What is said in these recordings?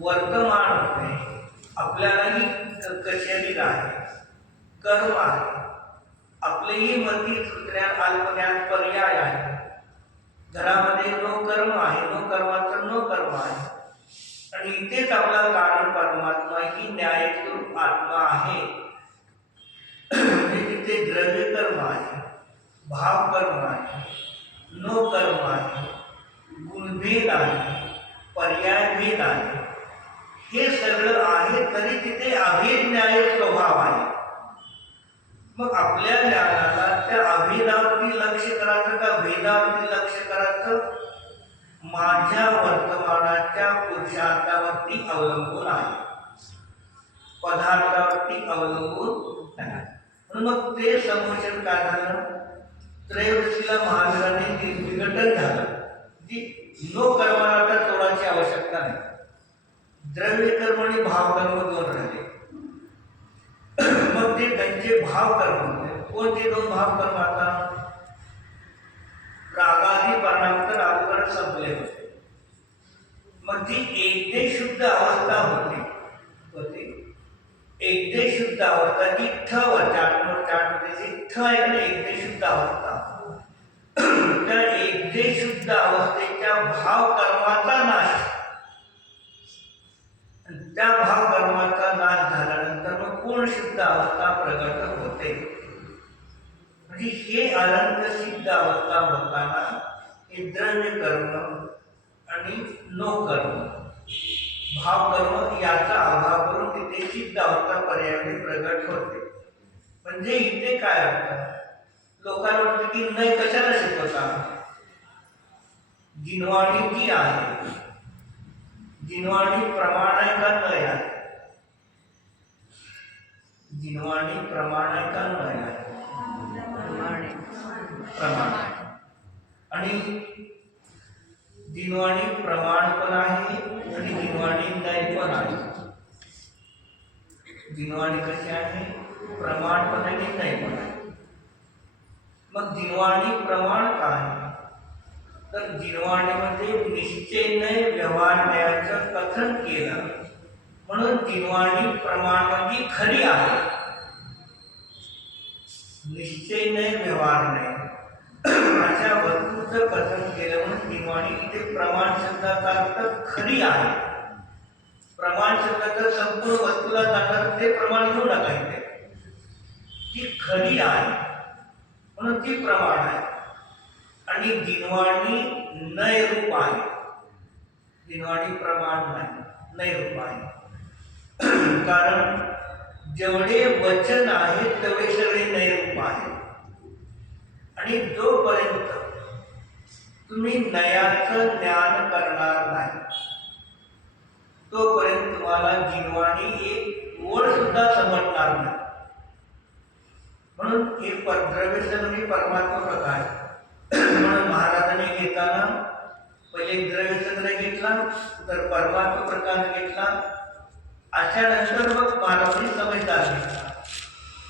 वर्तमान आहे, आपल्यालाही शरीर आहे, कर्म आहे, आपलेही मती सूत्र्यात अल्पज्ञान पर्याय आहे. घरामध्ये नो कर्म आहे, नो कर्माचं नो कर्म आहे. आणि इथेच आपला कारण परमात्मा ही न्यायस्वरूप आत्मा आहे. तिथे द्रव्य कर्म आहे, भाव कर्म आहे, नो कर्म आहे, गुणभेद आहे, पर्याय भेद आहे. हे सगळं आहे तरी तिथे अभेद न्याय स्वभाव आहे. मग आपल्या ज्ञानाला त्या अभेदावरती लक्ष करायचं का भेदावरती लक्ष करायचं? माझ्या वर्तमानाच्या पुरुषार्थावरती अवलंबून आहे, पदार्थावरती अवलंबून नाही. म्हणून मग ते समोशन काय झालं? त्रयोदशीला महावीरांनी विघटन झालं की नो कर्माला तर तोडाची आवश्यकता नाही. द्रव्य कर्म आणि भाव कर्म दोन राहिले. मग ते त्यांचे भाव कर्म होते. कोणते दोन भाव कर्म? आता रागादी परणांतर अवघड संपले होते. मग ती एकदे शुद्ध अवस्था होती. एकदे शुद्ध अवस्था ती ठ आहे ना, एकदे शुद्ध अवस्था. त्या एकदे शुद्ध अवस्थेच्या भाव कर्माचा नाश, त्या भाव कर्माचा नाश झाल्यानंतर मग पूर्ण शुद्ध अवस्था प्रगट होते. म्हणजे हे अनंत सिद्ध अवस्था होताना हे द्रव्य कर्म आणि नो कर्म, भाव कर्म याचा अभाव करून तिथे सिद्ध अवस्था पर्यायाने प्रगट होते. म्हणजे इथे काय अर्थ? लोकांना वाटतं की नाही कशाला शिकवता? जिनवाणी जी आहे, जिनवाणी प्रमाण आहे का नय आहे? जिनवाणी प्रमाण आहे का नय आहे? प्रमाण. आणि जिनवाणी प्रमाण पण आहे आणि जिनवाणी नय पण आहे. जिनवाणी कशी आहे? प्रमाण पण आहे, नय पण आहे. मग जिनवाणी प्रमाण काय? तर जिनवाणीमध्ये निश्चयने व्यवहार न्यायाचं कथन केलं म्हणून जिनवाणी प्रमाण म्हणजे खरी आहे. निश्चयने व्यवहार नाही अशा वस्तूचं कथन केलं म्हणून जिनवाणी इथे प्रमाण शब्दाचा अर्थ खरी आहे. प्रमाण शब्दाचं संपूर्ण वस्तूला जाणार ते प्रमाण घेऊ नका. इथे ती खरी आहे म्हणून ती प्रमाण आहे. आणि जिनवाणी नय रूप आहे. जिनवाणी प्रमाण नाही, नय रूप आहे. कारण जेवढे वचन आहे तेवढे सगळे नय रूप आहे. आणि जोपर्यंत तुम्ही नयाचं ज्ञान करणार नाही तोपर्यंत तुम्हाला जिनवाणी एक ओळ सुद्धा समजणार नाही. म्हणून हे द्रव्य संग्रही परमात्मा प्रकार. म्हणून महाराजांनी घेताना पहिले द्रव्य संग्रह घेतला, तर परमात्मा प्रकार घेतला. अशा नंतर मग महाराजांनी समजदार घेतला.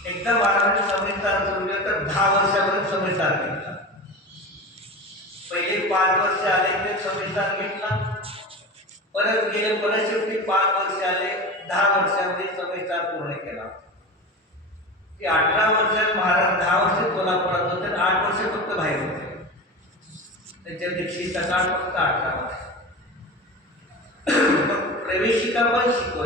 एकदा महाराजांनी समजदार सुरू केलं तर 10 वर्षापर्यंत समजदार घेतला. पहिले 5 वर्ष आले ते समजदार घेतला, परत गेले, परत शेवटी 5 वर्ष आले, 10 वर्षामध्ये समजदार पूर्ण केला. की 18 वर्षात महाराज 10 वर्ष कोल्हापुरात होते, 8 वर्ष फक्त बाहेर होते. त्यांच्या दीक्षेचा काळ फक्त 18 वर्ष. प्रवेशिका पण शिकवली.